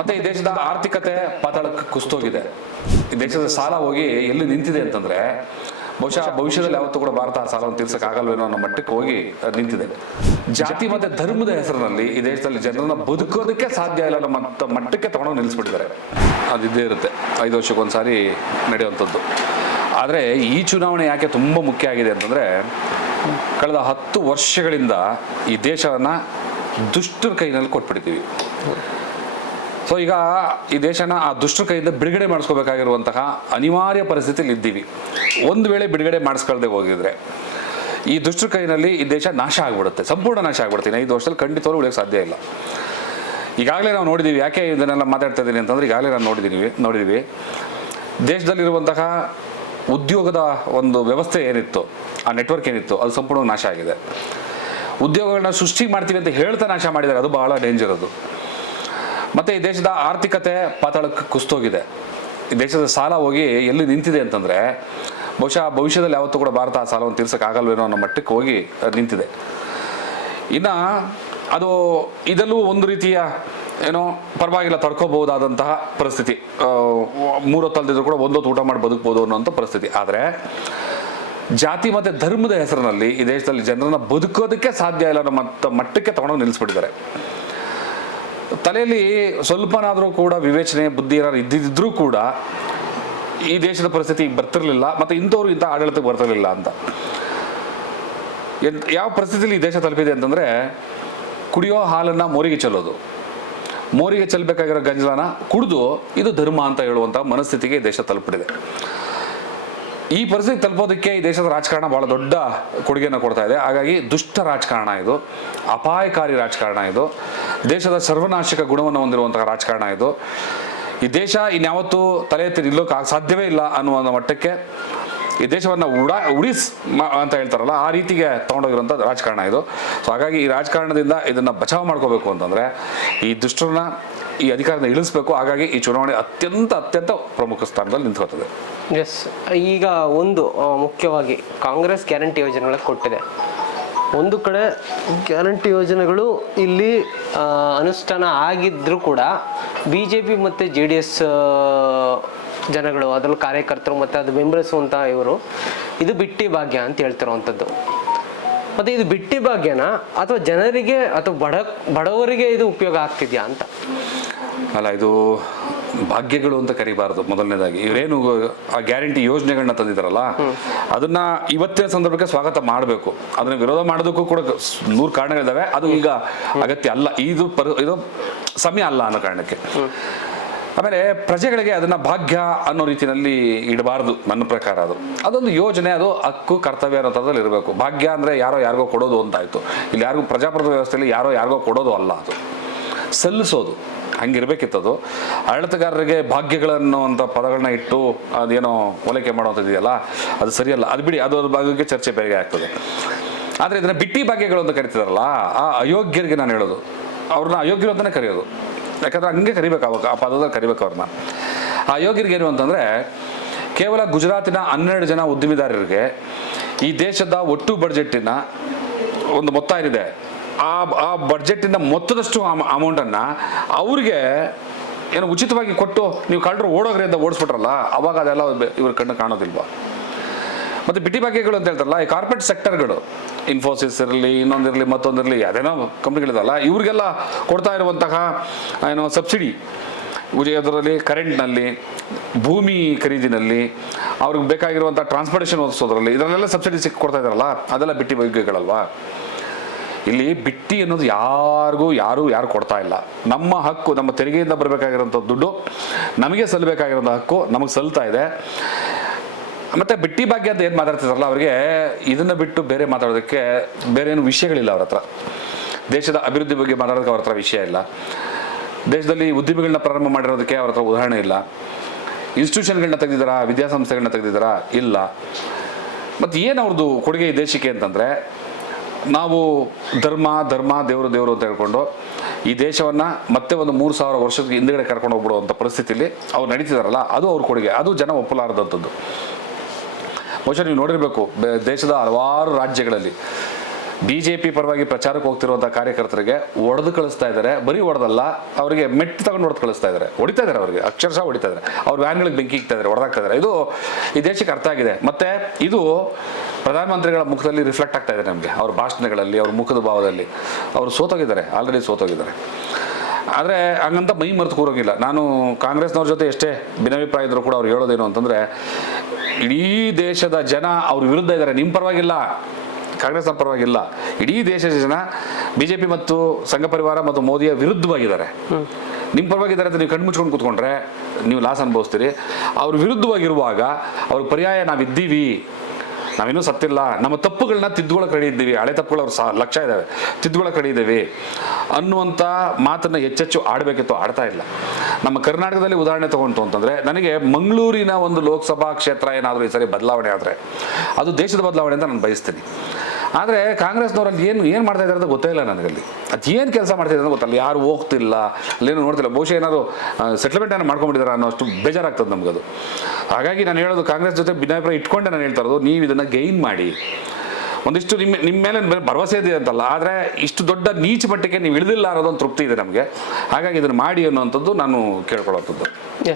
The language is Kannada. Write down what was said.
ಮತ್ತೆ ಈ ದೇಶದ ಆರ್ಥಿಕತೆ ಪಾತಾಳಕ್ಕೆ ಕುಸ್ತೋಗಿದೆ. ಈ ದೇಶದ ಸಾಲ ಹೋಗಿ ಎಲ್ಲಿ ನಿಂತಿದೆ ಅಂತಂದ್ರೆ ಬಹುಶಃ ಭವಿಷ್ಯದಲ್ಲಿ ಯಾವತ್ತೂ ಕೂಡ ಭಾರತ ಆ ಸಾಲವನ್ನು ತೀರ್ಸಕ್ ಆಗಲ್ವೇನೋ ಅನ್ನೋ ಮಟ್ಟಕ್ಕೆ ಹೋಗಿ ನಿಂತಿದೆ. ಜಾತಿ ಮತ್ತೆ ಧರ್ಮದ ಹೆಸರಿನಲ್ಲಿ ಈ ದೇಶದಲ್ಲಿ ಜನರನ್ನ ಬದುಕೋದಕ್ಕೆ ಸಾಧ್ಯ ಇಲ್ಲ ನಮ್ಮ ಮಟ್ಟಕ್ಕೆ ತಗೊಂಡು ನಿಲ್ಲಿಸ್ಬಿಟ್ಟಿದ್ದಾರೆ ಅದು ಇದ್ದೇ ಇರುತ್ತೆ. ಐದು ವರ್ಷಕ್ಕೊಂದ್ಸಾರಿ ನಡೆಯುವಂಥದ್ದು. ಆದರೆ ಈ ಚುನಾವಣೆ ಯಾಕೆ ತುಂಬ ಮುಖ್ಯ ಆಗಿದೆ ಅಂತಂದ್ರೆ ಕಳೆದ ಹತ್ತು ವರ್ಷಗಳಿಂದ ಈ ದೇಶವನ್ನ ದುಷ್ಟರ ಕೈನಲ್ಲಿ ಕೊಟ್ಬಿಡ್ತೀವಿ ಸೊ ಈಗ ಈ ದೇಶನ ಆ ದುಷ್ಟರ ಕೈಯಿಂದ ಬಿಡುಗಡೆ ಮಾಡಿಸ್ಕೋಬೇಕಾಗಿರುವಂತಹ ಅನಿವಾರ್ಯ ಪರಿಸ್ಥಿತಿಯಲ್ಲಿ ಇದ್ದೀವಿ. ಒಂದು ವೇಳೆ ಬಿಡುಗಡೆ ಮಾಡಿಸ್ಕೊಳ್ದೆ ಹೋಗಿದ್ರೆ ಈ ದುಷ್ಟರ ಕೈನಲ್ಲಿ ಈ ದೇಶ ನಾಶ ಆಗ್ಬಿಡುತ್ತೆ, ಸಂಪೂರ್ಣ ನಾಶ ಆಗ್ಬಿಡುತ್ತೆ. ಐದು ವರ್ಷದಲ್ಲಿ ಖಂಡಿತವಾಗ್ಲೂ ಉಳಿಯೋಕೆ ಸಾಧ್ಯ ಇಲ್ಲ. ಈಗಾಗಲೇ ನಾವು ನೋಡಿದ್ದೀವಿ ಯಾಕೆ ಇದನ್ನೆಲ್ಲ ಮಾತಾಡ್ತಾ ಇದ್ದೀನಿ ಅಂತಂದ್ರೆ ಈಗಾಗಲೇ ನಾನು ನೋಡಿದ್ದೀವಿ ನೋಡಿದ್ದೀವಿ ದೇಶದಲ್ಲಿರುವಂತಹ ಉದ್ಯೋಗದ ಒಂದು ವ್ಯವಸ್ಥೆ ಏನಿತ್ತು, ಆ ನೆಟ್ವರ್ಕ್ ಏನಿತ್ತು, ಅದು ಸಂಪೂರ್ಣ ನಾಶ ಆಗಿದೆ. ಉದ್ಯೋಗಗಳನ್ನ ಸೃಷ್ಟಿ ಮಾಡ್ತೀವಿ ಅಂತ ಹೇಳ್ತಾ ನಾಶ ಮಾಡಿದ್ದಾರೆ, ಅದು ಬಹಳ ಡೇಂಜರ್ ಅದು. ಮತ್ತೆ ಈ ದೇಶದ ಆರ್ಥಿಕತೆ ಪಾತಾಳಕ್ಕೆ ಕುಸ್ತೋಗಿದೆ. ಈ ದೇಶದ ಸಾಲ ಹೋಗಿ ಎಲ್ಲಿ ನಿಂತಿದೆ ಅಂತಂದ್ರೆ, ಬಹುಶಃ ಭವಿಷ್ಯದಲ್ಲಿ ಯಾವತ್ತೂ ಕೂಡ ಭಾರತ ಆ ಸಾಲವನ್ನು ತೀರ್ಸಕ್ ಆಗಲ್ವೇನೋ ಅನ್ನೋ ಮಟ್ಟಕ್ಕೆ ಹೋಗಿ ನಿಂತಿದೆ. ಇನ್ನ ಅದು ಇದಲ್ಲೂ ಒಂದು ರೀತಿಯ ಏನೋ ಪರವಾಗಿಲ್ಲ ತಡ್ಕೋಬಹುದಾದಂತಹ ಪರಿಸ್ಥಿತಿ. ಮೂರೊತ್ತಲ್ದಿದ್ರು ಕೂಡ ಒಂದೊತ್ತು ಊಟ ಮಾಡಿ ಬದುಕ್ಬೋದು ಅನ್ನೋಂಥ ಪರಿಸ್ಥಿತಿ. ಆದರೆ ಜಾತಿ ಮತ್ತೆ ಧರ್ಮದ ಹೆಸರಿನಲ್ಲಿ ಈ ದೇಶದಲ್ಲಿ ಜನರನ್ನ ಬದುಕೋದಕ್ಕೆ ಸಾಧ್ಯ ಇಲ್ಲ ಅನ್ನೋ ಮಟ್ಟ ಮಟ್ಟಕ್ಕೆ ತಗೊಂಡೋಗಿ ನಿಲ್ಲಿಸ್ಬಿಟ್ಟಿದ್ದಾರೆ ತಲೆಯಲ್ಲಿ ಸ್ವಲ್ಪನಾದರೂ ಕೂಡ ವಿವೇಚನೆ, ಬುದ್ಧಿ ಏನಾದ್ರು ಇದ್ದಿದ್ರೂ ಕೂಡ ಈ ದೇಶದ ಪರಿಸ್ಥಿತಿ ಬರ್ತಿರ್ಲಿಲ್ಲ ಮತ್ತೆ ಇಂಥವ್ರು ಇಂಥ ಆಡಳಿತಕ್ಕೆ ಬರ್ತಿರ್ಲಿಲ್ಲ ಅಂತ. ಯಾವ ಪರಿಸ್ಥಿತಿಯಲ್ಲಿ ಈ ದೇಶ ತಲುಪಿದೆ ಅಂತಂದ್ರೆ ಕುಡಿಯೋ ಹಾಲನ್ನ ಮೋರಿಗೆ ಚೆಲ್ಲೋದು. ಮೋರಿಗೆ ಚೆಲ್ಲಬೇಕಾಗಿರೋ ಗಂಜಲನ ಕುಡಿದು ಇದು ಧರ್ಮ ಅಂತ ಹೇಳುವಂತ ಮನಸ್ಥಿತಿಗೆ ದೇಶ ತಲುಪಿದೆ. ಈ ಪರಿಸ್ಥಿತಿ ತಲುಪೋದಕ್ಕೆ ಈ ದೇಶದ ರಾಜಕಾರಣ ಬಹಳ ದೊಡ್ಡ ಕೊಡುಗೆಯನ್ನು ಕೊಡ್ತಾ ಇದೆ. ಹಾಗಾಗಿ ದುಷ್ಟ ರಾಜಕಾರಣ ಇದು, ಅಪಾಯಕಾರಿ ರಾಜಕಾರಣ ಇದು, ದೇಶದ ಸರ್ವನಾಶಕ ಗುಣವನ್ನು ಹೊಂದಿರುವಂತಹ ರಾಜಕಾರಣ ಇದು. ಈ ದೇಶ ಇನ್ಯಾವತ್ತೂ ತಲೆ ಎತ್ತಿ ಸಾಧ್ಯವೇ ಇಲ್ಲ ಅನ್ನುವ ಮಟ್ಟಕ್ಕೆ ಈ ದೇಶವನ್ನು ಉಡಾ, ಉಡಿಸ್ ಅಂತ ಹೇಳ್ತಾರಲ್ಲ, ಆ ರೀತಿಗೆ ತಗೊಂಡೋಗಿರುವಂಥ ರಾಜಕಾರಣ ಇದು. ಸೊ ಹಾಗಾಗಿ ಈ ರಾಜಕಾರಣದಿಂದ ಇದನ್ನು ಬಚಾವ್ ಮಾಡ್ಕೋಬೇಕು ಅಂತಂದರೆ ಈ ದುಷ್ಟರನ್ನ ಈ ಅಧಿಕಾರದಿಂದ ಇಳಿಸ್ಬೇಕು. ಹಾಗಾಗಿ ಈ ಚುನಾವಣೆ ಅತ್ಯಂತ ಅತ್ಯಂತ ಪ್ರಮುಖ ಸ್ಥಾನದಲ್ಲಿ ನಿಂತ್ಕೋತದೆ. ಎಸ್ ಈಗ ಒಂದು ಮುಖ್ಯವಾಗಿ ಕಾಂಗ್ರೆಸ್ ಗ್ಯಾರಂಟಿ ಯೋಜನೆಗಳ ಕೊಟ್ಟಿದೆ. ಒಂದು ಕಡೆ ಗ್ಯಾರಂಟಿ ಯೋಜನೆಗಳು ಇಲ್ಲಿ ಅನುಷ್ಠಾನ ಆಗಿದ್ದರೂ ಕೂಡ ಬಿ ಜೆ ಪಿ ಮತ್ತು ಜೆ ಡಿ ಎಸ್ ಜನಗಳು, ಅದರಲ್ಲಿ ಕಾರ್ಯಕರ್ತರು ಮತ್ತು ಅದು ಬೆಂಬಲಿಸುವಂಥ ಇವರು, ಇದು ಬಿಟ್ಟಿ ಭಾಗ್ಯ ಅಂತ ಹೇಳ್ತಿರುವಂಥದ್ದು. ಮತ್ತು ಇದು ಬಿಟ್ಟಿ ಭಾಗ್ಯನ ಅಥವಾ ಜನರಿಗೆ ಅಥವಾ ಬಡ, ಬಡವರಿಗೆ ಇದು ಉಪಯೋಗ ಆಗ್ತಿದ್ಯಾ ಅಂತ? ಅಲ್ಲ, ಇದು ಭಾಗ್ಯಗಳು ಅಂತ ಕರಿಬಾರದು ಮೊದಲನೇದಾಗಿ. ಇವರೇನು ಆ ಗ್ಯಾರಂಟಿ ಯೋಜನೆಗಳನ್ನ ತಂದಿದ್ದಾರಲ್ಲ, ಅದನ್ನ ಇವತ್ತಿನ ಸಂದರ್ಭಕ್ಕೆ ಸ್ವಾಗತ ಮಾಡಬೇಕು. ಅದನ್ನ ವಿರೋಧ ಮಾಡೋದಕ್ಕೂ ಕೂಡ ನೂರು ಕಾರಣಗಳಿದಾವೆ. ಅದು ಈಗ ಅಗತ್ಯ ಅಲ್ಲ. ಇದು ಇದು ಸಮಯ ಅಲ್ಲ ಅನ್ನೋ ಕಾರಣಕ್ಕೆ. ಆಮೇಲೆ ಪ್ರಜೆಗಳಿಗೆ ಅದನ್ನ ಭಾಗ್ಯ ಅನ್ನೋ ರೀತಿಯಲ್ಲಿ ಇಡಬಾರದು ನನ್ನ ಪ್ರಕಾರ ಅದು. ಅದೊಂದು ಯೋಜನೆ, ಅದು ಹಕ್ಕು, ಕರ್ತವ್ಯ ಅನ್ನೋ ಥರದಲ್ಲಿ ಇರಬೇಕು. ಭಾಗ್ಯ ಅಂದ್ರೆ ಯಾರೋ ಯಾರಿಗೋ ಕೊಡೋದು ಅಂತ ಆಯ್ತು. ಇಲ್ಲಿ ಯಾರಿಗೂ ಪ್ರಜಾಪ್ರಭುತ್ವ ವ್ಯವಸ್ಥೆಯಲ್ಲಿ ಯಾರೋ ಯಾರಿಗೋ ಕೊಡೋದು ಅಲ್ಲ ಅದು. ಸಲ್ಲಿಸೋದು. ಹಂಗಿರ್ಬೇಕಿತ್ತದು. ಆಡಳಿತಗಾರರಿಗೆ ಭಾಗ್ಯಗಳನ್ನು ಅಂತ ಪದಗಳನ್ನ ಇಟ್ಟು ಅದೇನೋ ಹೋಲಿಕೆ ಮಾಡುವಂಥದ್ದಿದೆಯಲ್ಲ, ಅದು ಸರಿಯಲ್ಲ. ಅದು ಬಿಡಿ, ಅದು ಭಾಗಕ್ಕೆ ಚರ್ಚೆ ಬೇರೆ ಆಗ್ತದೆ. ಆದರೆ ಇದನ್ನ ಬಿಟ್ಟಿ ಭಾಗ್ಯಗಳು ಅಂತ ಕರಿತಿದಾರಲ್ಲ, ಆ ಅಯೋಗ್ಯರಿಗೆ ನಾನು ಹೇಳೋದು. ಅವ್ರನ್ನ ಅಯೋಗ್ಯರು ಅಂತಲೇ ಕರೆಯೋದು. ಯಾಕಂದ್ರೆ ಹಂಗೆ ಕರಿಬೇಕು ಅವಾಗ, ಆ ಪದದಲ್ಲಿ ಕರಿಬೇಕು ಅವ್ರನ್ನ. ಆ ಅಯೋಗ್ಯರಿಗೆ ಏನು ಅಂತಂದ್ರೆ, ಕೇವಲ ಗುಜರಾತಿನ ಹನ್ನೆರಡು ಜನ ಉದ್ದಿಮೆದಾರರಿಗೆ ಈ ದೇಶದ ಒಟ್ಟು ಬಡ್ಜೆಟ್ಟಿನ ಒಂದು ಮೊತ್ತ ಏನಿದೆ ಆ ಆ ಬಡ್ಜೆಟ್ಟಿನ ಮೊತ್ತದಷ್ಟು ಅಮೌಂಟನ್ನು ಅವ್ರಿಗೆ ಏನು ಉಚಿತವಾಗಿ ಕೊಟ್ಟು ನೀವು ಕಳ್ಳರು ಓಡೋಗ್ರಿ ಅಂತ ಓಡಿಸ್ಬಿಟ್ರಲ್ಲ, ಅವಾಗ ಅದೆಲ್ಲ ಇವ್ರ ಕಣ್ಣು ಕಾಣೋದಿಲ್ವ? ಮತ್ತು ಬಿಟಿ ಬಾಕಿಗಳು ಅಂತ ಹೇಳ್ತಾರಲ್ಲ, ಈ ಕಾರ್ಪೊರೇಟ್ ಸೆಕ್ಟರ್ಗಳು ಇನ್ಫೋಸಿಸ್ ಇರಲಿ ಇನ್ನೊಂದಿರಲಿ ಮತ್ತೊಂದಿರಲಿ ಅದೇನೋ ಕಂಪ್ನಿಗಳಿದಲ್ಲ ಇವ್ರಿಗೆಲ್ಲ ಕೊಡ್ತಾ ಇರುವಂತಹ ಏನೋ ಸಬ್ಸಿಡಿ ಅದರಲ್ಲಿ ಕರೆಂಟ್ನಲ್ಲಿ ಭೂಮಿ ಖರೀದಿನಲ್ಲಿ, ಅವ್ರಿಗೆ ಬೇಕಾಗಿರುವಂಥ ಟ್ರಾನ್ಸ್ಪೋರ್ಟೇಷನ್ ಓದಿಸೋದ್ರಲ್ಲಿ ಇದರಲ್ಲೆಲ್ಲ ಸಬ್ಸಿಡಿ ಸಿಕ್ಕಿ ಕೊಡ್ತಾ ಇದ್ದಾರಲ್ಲ, ಅದೆಲ್ಲ ಬಿಟ್ಟಿ ಭಾಗ್ಯಗಳಲ್ವಾ ಇಲ್ಲಿ ಬಿಟ್ಟಿ ಅನ್ನೋದು ಯಾರಿಗೂ, ಯಾರು ಯಾರು ಕೊಡ್ತಾ ಇಲ್ಲ. ನಮ್ಮ ಹಕ್ಕು, ನಮ್ಮ ತೆರಿಗೆಯಿಂದ ಬರಬೇಕಾಗಿರೋಂಥ ದುಡ್ಡು ನಮಗೆ ಸಲ್ಲಬೇಕಾಗಿರೋಂಥ ಹಕ್ಕು ನಮಗೆ ಸಲ್ತಾ ಇದೆ. ಮತ್ತೆ ಬಿಟ್ಟಿ ಭಾಗ್ಯ ಅಂತ ಏನು ಮಾತಾಡ್ತಿದಾರಲ್ಲ, ಅವರಿಗೆ ಇದನ್ನ ಬಿಟ್ಟು ಬೇರೆ ಮಾತಾಡೋದಕ್ಕೆ ಬೇರೆ ಏನು ವಿಷಯಗಳಿಲ್ಲ ಅವ್ರ ಹತ್ರ. ದೇಶದ ಅಭಿವೃದ್ಧಿ ಬಗ್ಗೆ ಮಾತಾಡೋದಕ್ಕೆ ಅವ್ರ ಹತ್ರ ವಿಷಯ ಇಲ್ಲ. ದೇಶದಲ್ಲಿ ಉದ್ಯಮಿಗಳನ್ನ ಪ್ರಾರಂಭ ಮಾಡಿರೋದಕ್ಕೆ ಅವ್ರ ಹತ್ರ ಉದಾಹರಣೆ ಇಲ್ಲ. ಇನ್ಸ್ಟಿಟ್ಯೂಷನ್ಗಳನ್ನ ತೆಗೆದಿದ್ದಾರಾ, ವಿದ್ಯಾಸಂಸ್ಥೆಗಳನ್ನ ತೆಗೆದಿದ್ದಾರಾ? ಇಲ್ಲ. ಮತ್ತು ಏನು ಅವ್ರದ್ದು ಕೊಡುಗೆ ದೇಶಕ್ಕೆ ಅಂತಂದರೆ ನಾವು ಧರ್ಮ ಧರ್ಮ, ದೇವರು ದೇವರು ಅಂತ ಹೇಳ್ಕೊಂಡು ಈ ದೇಶವನ್ನು ಮತ್ತೆ ಒಂದು ಮೂರು ಸಾವಿರ ವರ್ಷದ ಹಿಂದ್ಗಡೆ ಕರ್ಕೊಂಡು ಹೋಗ್ಬಿಡುವಂಥ ಪರಿಸ್ಥಿತಿಯಲ್ಲಿ ಅವ್ರು ನಡೀತಿದಾರಲ್ಲ, ಅದು ಅವ್ರ ಕೊಡುಗೆ, ಅದು ಜನ ಒಪ್ಪಲಾರದಂಥದ್ದು. ಬಹುಶಃ ನೀವು ನೋಡಿರಬೇಕು ದೇಶದ ಹಲವಾರು ರಾಜ್ಯಗಳಲ್ಲಿ ಬಿ ಜೆ ಪಿ ಪರವಾಗಿ ಪ್ರಚಾರಕ್ಕೆ ಹೋಗ್ತಿರುವಂಥ ಕಾರ್ಯಕರ್ತರಿಗೆ ಒಡೆದು ಕಳಿಸ್ತಾ ಇದ್ದಾರೆ ಬರೀ ಹೊಡೆದಲ್ಲ ಅವರಿಗೆ ಮೆಟ್ಟು ತಗೊಂಡು ಹೊಡೆದು ಕಳಿಸ್ತಾ ಇದ್ದಾರೆ ಹೊಡಿತಾ ಇದ್ದಾರೆ ಅವರಿಗೆ, ಅಕ್ಷರಶಃ ಹೊಡಿತಾ ಇದ್ದಾರೆ ಅವ್ರ ವ್ಯಾನ್ಗಳಿಗೆ ಬೆಂಕಿ ಇಕ್ತಾ ಇದ್ದಾರೆ ಹೊಡೆದಾಗ್ತಾ ಇದ್ದಾರೆ ಇದು ಈ ದೇಶಕ್ಕೆ ಅರ್ಥ ಆಗಿದೆ. ಮತ್ತು ಇದು ಪ್ರಧಾನಮಂತ್ರಿಗಳ ಮುಖದಲ್ಲಿ ರಿಫ್ಲೆಕ್ಟ್ ಆಗ್ತಾ ಇದೆ ನಮಗೆ. ಅವ್ರ ಭಾಷಣಗಳಲ್ಲಿ, ಅವ್ರ ಮುಖದ ಭಾವದಲ್ಲಿ. ಅವರು ಸೋತೋಗಿದ್ದಾರೆ ಆಲ್ರೆಡಿ ಸೋತೋಗಿದ್ದಾರೆ. ಆದರೆ ಹಂಗಂತ ಮೈ ಮರೆತು ಕೂರೋಗಿಲ್ಲ. ನಾನು ಕಾಂಗ್ರೆಸ್ನವ್ರ ಜೊತೆ ಎಷ್ಟೇ ಭಿನ್ನಾಭಿಪ್ರಾಯ ಇದ್ರು ಕೂಡ ಅವ್ರು ಹೇಳೋದೇನು ಅಂತಂದರೆ, ಇಡೀ ದೇಶದ ಜನ ಅವ್ರ ವಿರುದ್ಧ ಇದ್ದಾರೆ. ನಿಮ್ಮ ಪರವಾಗಿಲ್ಲ ಕಾಂಗ್ರೆಸ್ನ ಪರವಾಗಿಲ್ಲ. ಇಡೀ ದೇಶದ ಜನ ಬಿ ಜೆ ಪಿ ಮತ್ತು ಸಂಘ ಪರಿವಾರ ಮತ್ತು ಮೋದಿಯ ವಿರುದ್ಧವಾಗಿದ್ದಾರೆ. ನಿಮ್ಮ ಪರವಾಗಿದ್ದಾರೆ ಅಂತ ನೀವು ಕಣ್ಣು ಮುಚ್ಕೊಂಡು ಕೂತ್ಕೊಂಡ್ರೆ, ನೀವು ಲಾಸ್ ಅನುಭವಿಸ್ತೀರಿ. ಅವ್ರ ವಿರುದ್ಧವಾಗಿರುವಾಗ ಅವ್ರ ಪರ್ಯಾಯ ನಾವಿದ್ದೀವಿ ನಾವಿನ್ನೂ ಸತ್ತಿಲ್ಲ. ನಮ್ಮ ತಪ್ಪುಗಳನ್ನ ತಿದ್ದುಕೊಳ್ಳೋಕೆ ರೆಡಿ ಇದ್ದೀವಿ. ಹಳೆ ತಪ್ಪುಗಳು ಅವ್ರು ಸಹ ಲಕ್ಷ ಇದ್ದಾವೆ ತಿದ್ದುಕೊಳ್ಳೋಕೆ ರೆಡಿ ಇದ್ದೀವಿ. ಅನ್ನುವಂಥ ಮಾತನ್ನು ಹೆಚ್ಚೆಚ್ಚು ಆಡಬೇಕಿತ್ತು, ಆಡ್ತಾ ಇಲ್ಲ. ನಮ್ಮ ಕರ್ನಾಟಕದಲ್ಲಿ ಉದಾಹರಣೆ ತಗೊಂತು ಅಂತಂದರೆ, ನನಗೆ ಮಂಗಳೂರಿನ ಒಂದು ಲೋಕಸಭಾ ಕ್ಷೇತ್ರ ಏನಾದರೂ ಈ ಸರಿ ಬದಲಾವಣೆ ಆದರೆ, ಅದು ದೇಶದ ಬದಲಾವಣೆ ಅಂತ ನಾನು ಬಯಸ್ತೀನಿ. ಆದರೆ ಕಾಂಗ್ರೆಸ್ನವ್ರಲ್ಲಿ ಏನು ಏನು ಮಾಡ್ತಾ ಇದ್ದಾರೆ ಅಂತ ಗೊತ್ತೇ ಇಲ್ಲ ನನಗಲ್ಲಿ. ಅದು ಏನು ಕೆಲಸ ಮಾಡ್ತಿದ್ದಾರೆ ಅಂತ ಗೊತ್ತಲ್ಲ. ಯಾರು ಹೋಗ್ತಿಲ್ಲ, ಅಲ್ಲೇನು ನೋಡ್ತಿಲ್ಲ. ಬಹುಶಃ ಏನಾದರೂ ಸೆಟ್ಲ್ಮೆಂಟ್ ಏನೋ ಮಾಡ್ಕೊಂಡಿದ್ದಾರೆ ಅನ್ನೋ ಅಷ್ಟು ಬೇಜಾರಾಗ್ತದೆ ನಮಗದು. ಹಾಗಾಗಿ ನಾನು ಹೇಳೋದು ಕಾಂಗ್ರೆಸ್ ಜೊತೆ ಭಿನ್ನಾಭಿಪ್ರಾಯ ಇಟ್ಕೊಂಡೆ ನಾನು ಹೇಳ್ತಾ ಇರೋದು, ನೀವು ಇದನ್ನು ಗೈನ್ ಮಾಡಿ. ಒಂದಿಷ್ಟು ನಿಮ್ಮ ನಿಮ್ಮ ಮೇಲೆ ಭರವಸೆ ಇದೆ ಅಂತಲ್ಲ, ಆದರೆ ಇಷ್ಟು ದೊಡ್ಡ ನೀಚ ಮಟ್ಟಕ್ಕೆ ನೀವು ಇಳಿದಿಲ್ಲ ಅನ್ನೋದೊಂದು ತೃಪ್ತಿ ಇದೆ ನಮಗೆ. ಹಾಗಾಗಿ ಇದನ್ನು ಮಾಡಿ ಅನ್ನೋವಂಥದ್ದು ನಾನು ಕೇಳ್ಕೊಳ್ಳೋಂಥದ್ದು ಎಸ್